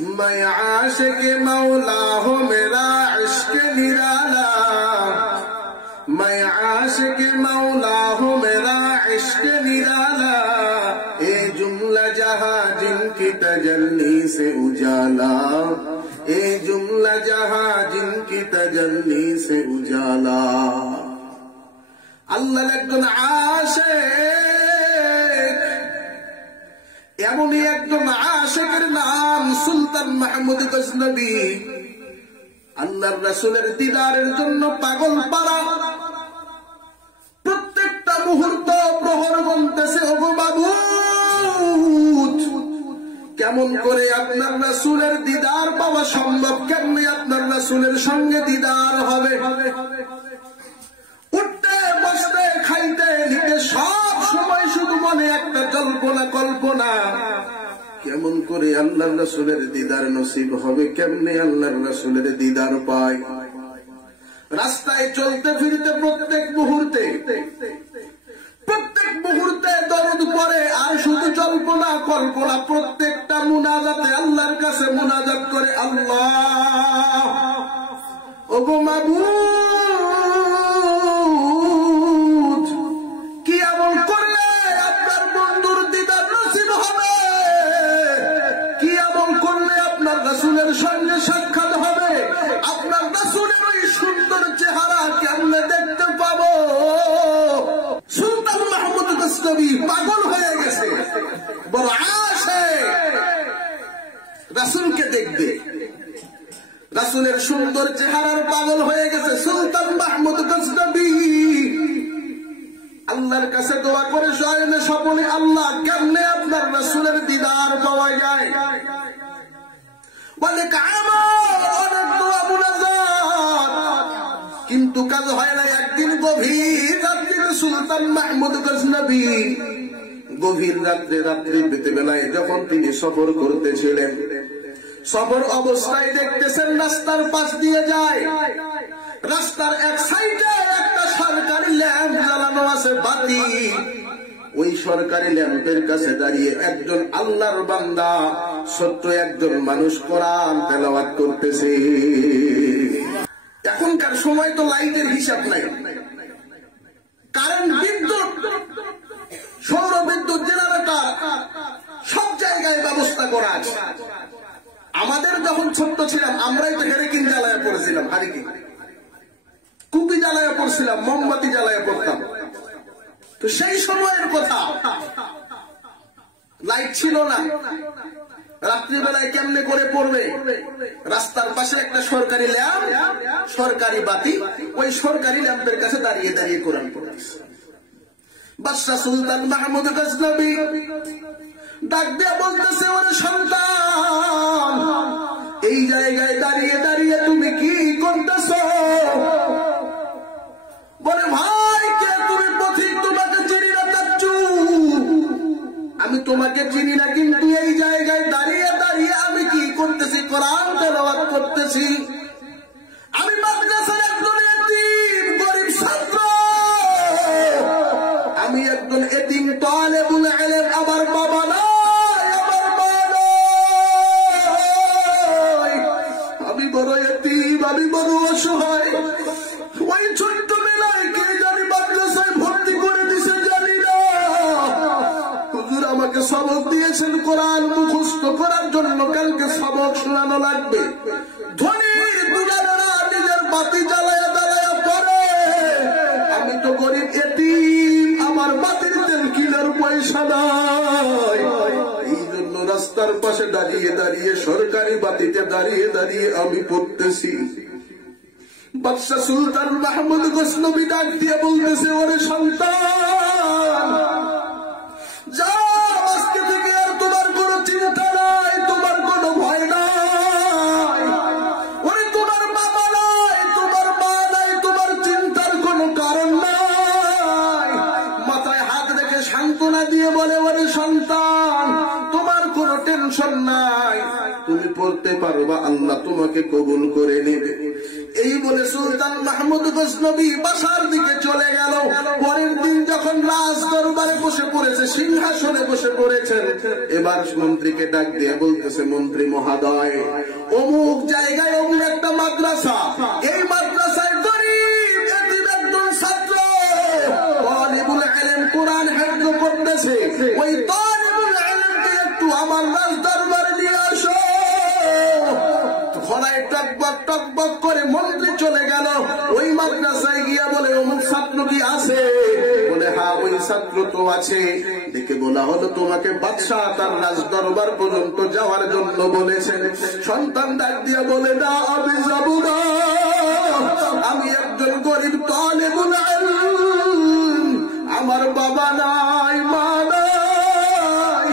मैं आशिक मौला हूँ मेरा इश्क निराला, मैं आशिक मौला हूँ मेरा इश्क निराला, ए जुमला जहां जिनकी तजल्ली से उजाला, ए जुमला जहां जिनकी तजल्ली से उजाला। আল্লাহ একজন আশিক, এমনই একজন আশিকের নাম সুলতান মাহমুদ গজনবী। আল্লাহর রাসূলের দিদারের জন্য পাগল পারা, প্রত্যেকটা মুহূর্ত প্রহর গুনতেছে। ওগো মাবুদ, কেমন করে আপনার রাসূলের দিদার পাওয়া সম্ভব? কেমনে আপনার রাসূলের সঙ্গে দিদার হবে? উঠতে বসতে খাইতে নিতে সব সময় শুধু মনে একটা কল্পনা কল্পনা, কেমন করে আল্লাহর রাসূলের দিদার নসিব হবে? কেমনে আল্লাহর রাসূলের দিদার পায়? রাস্তায় চলতে ফিরতে প্রত্যেক মুহূর্তে দরুদ পড়ে আর শুধু কল্পনা কল্পনা। প্রত্যেকটা মুনাজাতে আল্লাহর কাছে মুনাজাত করে, আল্লাহ ওগো মাবুদ, কি এমন করলে আপনার বন্ধুর দিদার নসিব হবে? কি এমন করলে আপনার রাসূলের সঙ্গে সাক্ষাৎ হবে? আপনার রাসূলের ওই সুন্দর চেহারা কেমনে দেখতে পাবো? সুলতান মাহমুদ গজনবী পাগল হয়ে গেছে, বড় আশিক, রাসূলকে দেখবে, রাসূলের সুন্দর চেহারার পাগল হয়ে গেছে সুলতান মাহমুদ গজনবী। আল্লাহর কাছে দোয়া করে শয়নে স্বপনে, আল্লাহ কেমনে আপনার রাসূলের দিদার পাওয়া যায়? বলে অনেক দোয়া মুনাজাত, কিন্তু কাজ হয় না। একদিন গভীর রাত্রে সুলতান মাহমুদ গজনবী গভীর রাত্রে বেতে বেলায় যখন তিনি সফর করতেছিলেন, সফর অবস্থায় দেখতেছেন রাস্তার পাশ দিয়ে যায়, রাস্তার এক সাইডে একটা সরকারি ল্যাম্প জ্বালানো আছে, বাতি। ওই সরকারি ল্যাম্পের কাছে দাঁড়িয়ে একজন আল্লাহর বান্দা, ছোট্ট একজন মানুষ কোরআন তেলাওয়াত করতেছে। এখনকার সময় তো লাইটের হিসাব নাই, কারেন্ট, বিদ্যুৎ, সৌর বিদ্যুৎ, জেনারেটর সব জায়গায় ব্যবস্থা করা আছে। আমাদের যখন ছোট্ট ছিলাম আমরাই তো হেরিকিন জ্বালায় পড়েছিলাম, হারিকিন কুপি জ্বালায় পড়ছিলাম, মোমবাতি জ্বালায় পড়তাম। তো সেই সময়ের কথা, লাইট ছিল না, রাত্রিবেলায় কেমনে করে পড়বে? রাস্তার পাশে একটা সরকারি ল্যাম্প, সরকারি বাতি, ওই সরকারি ল্যাম্পের কাছে দাঁড়িয়ে দাঁড়িয়ে কোরআন পড়তেছে। বাদশা সুলতান মাহমুদ গজনবী ডাক দিয়ে বলতেছে, ওরে সন্তান, এই জায়গায় দাঁড়িয়ে দাঁড়িয়ে তুমি কি করতেছো? বলে, ভাই কে তুমি? পথিক, তোমাকে চিনি না চাচ্চু, আমি তোমাকে চিনি না, কিন্তু এই জায়গায় দাঁড়িয়ে দাঁড়িয়ে আমি কি করতেছি? কোরআন তেলাওয়াত করতেছি। আমি মাদ্রাসার একজন এতিম গরিব ছাত্র, আমি একজন এতিম তালেবুল ইলম, আমার বাবা নাই, আমার মা নাই, আমি বড় এতিম, আমি বড় অসহায়। ওই ছোট্ট মেলায় কে জানি মাদ্রাসায় ভর্তি করে দিছে, জানি না। হুজুর আমাকে সবক দিয়েছেন কোরআন মুখস্থ করার জন্য, কালকে সবক শোনানো লাগবে। ধনীর দুলালেরা নিজের বাতি জ্বালায়া জ্বালায়া পড়ে, আমি তো গরিব এতিম, আমার বাতির তেল কিনার পয়সা নাই। এই জন্য রাস্তার পাশে দাঁড়িয়ে দাঁড়িয়ে, সরকারি বাতিতে দাঁড়িয়ে দাঁড়িয়ে আমি পড়তেছি। বাদশা সুলতান মাহমুদ গজনবী ডাক দিয়ে বলতেছে, ওরে সন্তান, যাও, আজকে থেকে আর তোমার কোনো চিন্তা নাই, তোমার কোনো ভয় নাই। ওরে তোমার বাবা নাই, তোমার মা নাই, তোমার চিন্তার কোনো কারণ নাই। মাথায় হাত রেখে সান্ত্বনা দিয়ে বলে, ওরে সন্তান, তোমার কোনো টেনশন নাই, তুমি পড়তে পারবা, আল্লাহ তোমাকে কবুল করে নেবে। এই বলে সুলতান মাহমুদ গজনবী বাসার দিকে চলে গেল। পরের দিন যখন রাজ দরবারে বসে পড়েছে, সিংহাসনে বসে পড়েছেন, এবার মন্ত্রীকে ডাক দিয়ে বলতেছে, মন্ত্রী মহাদয়, অমুক জায়গায় অমুক একটা মাদ্রাসা, এই মাদ্রাসায় গরিব এতিম একজন ছাত্র তালিবুল ইলম কোরআন হিফজ করতেছে, ওই তালিবুল ইলমকে একটু আমার রাজ দরবারে নিয়ে আসো। খোলায় টকবক টকবক করে মন্ত্রী চলে গেল। ওই মাদ্রাসায় গিয়া বলে, অমুক ছাত্র কি আছে? বলে, হ্যাঁ ওই ছাত্র তো আছে। দেখে বলা হলো, তোমাকে বাদশাহ তার রাজ দরবার পর্যন্ত যাওয়ার জন্য বলেছেন। সন্তান ডাক দিয়া বলে, না আমি যাব না, আমি একজন গরিব তালিবুল ইলম, আমার বাবা নাই মা নাই,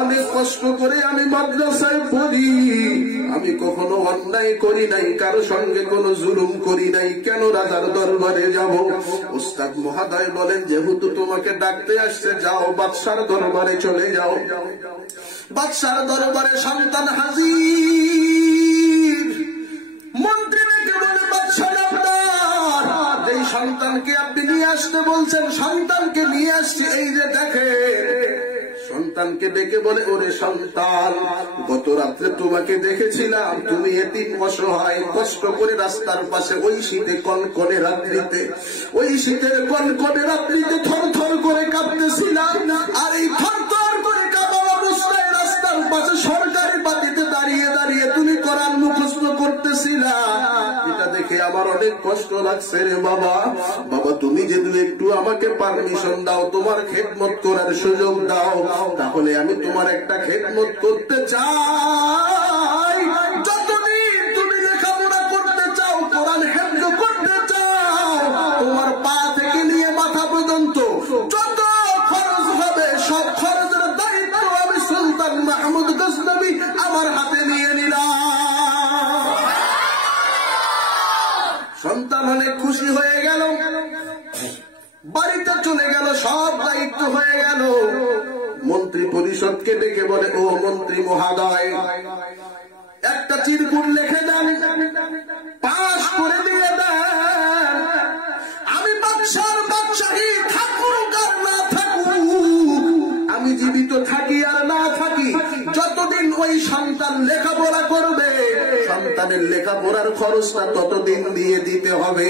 অনেক কষ্ট করে আমি মাদ্রাসায় পড়ি, আমি কখনো অন্যায় করি নাই, কারো সঙ্গে কোনো জুলুম করি নাই, কেন রাজার দরবারে যাব? উস্তাদ মহাদয় বলেন, যেহেতু তোমাকে ডাকতে আসছে, যাও বাদশার দরবারে চলে যাও। বাদশার দরবারে সন্তান হাজির। মন্ত্রী ডেকে বলে, বাদশা আপনার যেই সন্তানকে আপনি নিয়ে আসতে বলছেন, সন্তানকে নিয়ে আসছি, এই যে দেখে। সন্তানকে ডেকে বলে, ওরে সন্তান, গত রাত্রে তোমাকে দেখেছিলাম, তুমি এতিম অসহায়, কষ্ট করে রাস্তার পাশে ওই শীতে কনকনে রাত্রিতে, ওই শীতের কনকনে রাত্রিতে থর থর করে কাঁপতেছিলাম। আর এই থর থর করে কাঁপা অবস্থায় রাস্তার পাশে সরকারি বাতিতে দাঁড়িয়ে দাঁড়িয়ে তুমি কোরআন মুখস্থ করতেছিলা। এটা দেখে আমার অনেক কষ্ট লাগছে রে বাবা। বাবা তুমি যদি একটু আমাকে পারমিশন দাও, তোমার খেদমত করার সুযোগ দাও, তাহলে আমি তোমার একটা খেদমত করতে চাই। যতদিন তুমি লেখাপড়া করতে চাও, কোরআন হিফজ করতে চাও, তোমার পা থেকে নিয়ে মাথা পর্যন্ত যত খরচ হবে, সব খরচের দায়িত্ব আমি সুলতান মাহমুদ গজনবী আমার হাতে নিয়ে নিলাম। সন্তান অনেক খুশি হয়ে গেল, বাড়িতে চলে গেল, সব দায়িত্ব হয়ে গেল। মন্ত্রী পরিষদকে ডেকে বলে, ও মন্ত্রী মহাদয়, একটা চিরকুট লিখে দেন, পাস করে দিয়ে দেন। আমি বাদশার বাদশাহী থাকুক আর না থাকুক, আমি জীবিত থাকি আর না থাকি, যতদিন ওই সন্তান লেখাপড়া করবে, সন্তানের লেখাপড়ার খরচটা ততদিন দিয়ে দিতে হবে,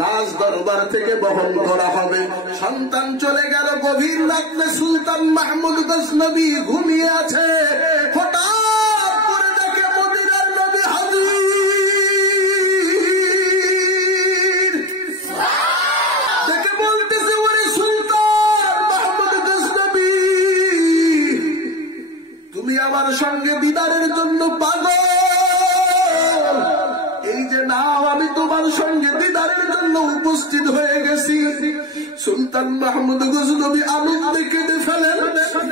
রাজ দরবার থেকে বহন করা হবে। সন্তান চলে গেল। গভীর রাত্রে সুলতান মাহমুদ গজনবী ঘুমিয়ে আছে। হঠাৎ করে দেখে মদিনার নবী হাজির। দেখে বলতেছে, ওরে সুলতান মাহমুদ গজনবী, তুমি আমার সঙ্গে দিদারের জন্য পাগল। এই যে নাও, আমি তোমার সঙ্গে দিদারের জন্য উপস্থিত হয়ে গেছি। সুলতান মাহমুদ গজনবী আনন্দে কেঁদে ফেলেন।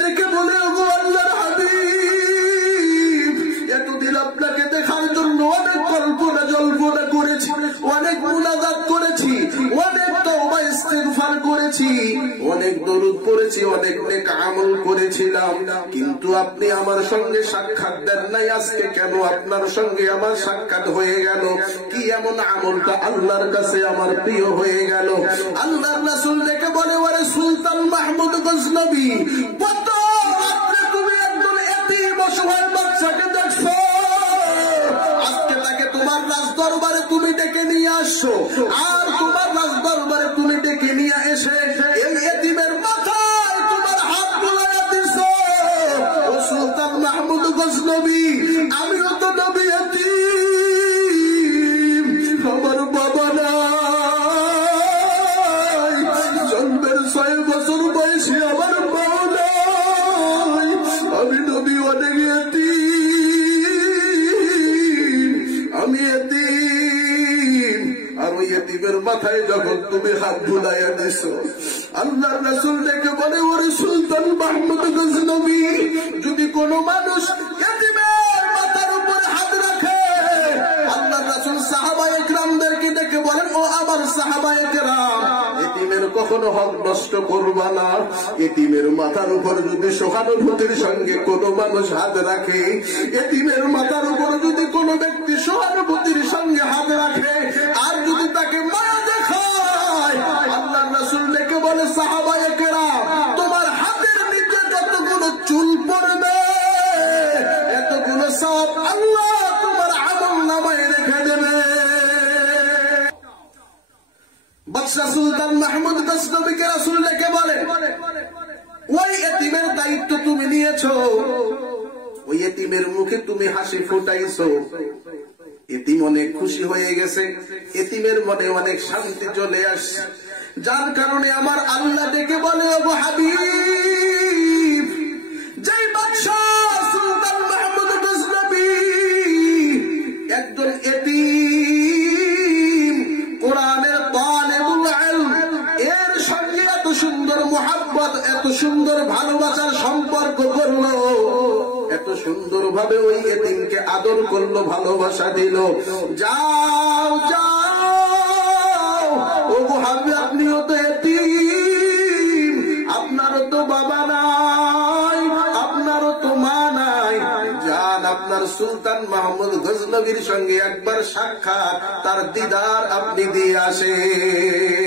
দেখে বলে, ওগো আল্লাহর হাবিব, এতদিন আপনাকে দেখার জন্য অনেক কল্পনা জল্পনা করেছি, অনেক মুনাজাত করেছি, অনেক তওবা ইস্তিগফার করেছি, অনেক দরুদ পড়েছি, অনেক নেক আমল করেছিলাম, কিন্তু আপনি আমার সঙ্গে সাক্ষাৎ দেন নাই। আজকে কেন আপনার সঙ্গে আমার সাক্ষাৎ হয়ে গেল? কি এমন আমলটা আল্লাহর কাছে আমার প্রিয় হয়ে গেল? আল্লাহর রাসূল দেখে বলে, ওরে সুলতান মাহমুদ গজনবী, কত রাত্রে তুমি একজন এতিম অসহায় বাচ্চাকে দেখছো, আজকে তাকে তোমার রাজ দরবারে তুমি ডেকে নিয়ে আসছো, আর তোমার রাজ দরবারে তুমি ডেকে নিয়ে এসে এই এতিমের মাথায় তোমার হাত বুলাইয়া দিছো। ও সুলতান মাহমুদ গজনবী, আমিও তো নবী এতিম, আমার বাবা নাই, জন্মের 6 বছর বয়সে আমার বাবা নাই, আমি নবী অনেক এতিম, আমি এতিম। আর ওই এতিমের মাথায় যখন তুমি হাত বুলাইয়া দিছো, আল্লাহর রাসূল দেখে বলে, ওরে সুলতান মাহমুদ গজনবী, যদি কোনো মানুষ এতিমের মাথার উপরে হাত রাখে, আল্লাহর রাসূল সাহাবায়ে কেরামদেরকে ডেকে বলেন, ও আমার সাহাবায়ে কেরাম, এতিমের কখনো হক নষ্ট করবা না। এতিমের মাথার উপর যদি সহানুভূতির সঙ্গে কোনো মানুষ হাত রাখে, এতিমের মাথার উপর যদি কোনো ব্যক্তি সহানুভূতির সঙ্গে হাত রাখে, মুখে তুমি হাসি ফুটাইছো। এতিম অনেক খুশি হয়ে গেছে, এতিমের মনে অনেক শান্তি চলে আসে, যার কারণে আমার আল্লাহ ডেকে বলে, ওগো হাবিব, যেই বাদশাহ সুলতান মাহমুদ গজনবী একজন এতিম কোরআনের তালিবুল ইলম, এর সঙ্গে এত সুন্দর মুহাব্বত, এত সুন্দর ভালোবাসার সম্পর্ক করলো, এত সুন্দর ভাবে ওই এতিমকে আদর করলো, ভালোবাসা দিল। যাও যাও ওগো হাবিব, আপনিও তো এতিম, আপনারও তো বাবা নাই, আপনারও তো মা নাই, যান আপনার সুলতান মাহমুদ গজনবীর সঙ্গে একবার সাক্ষাৎ, তার দিদার আপনি দিয়ে আসেন।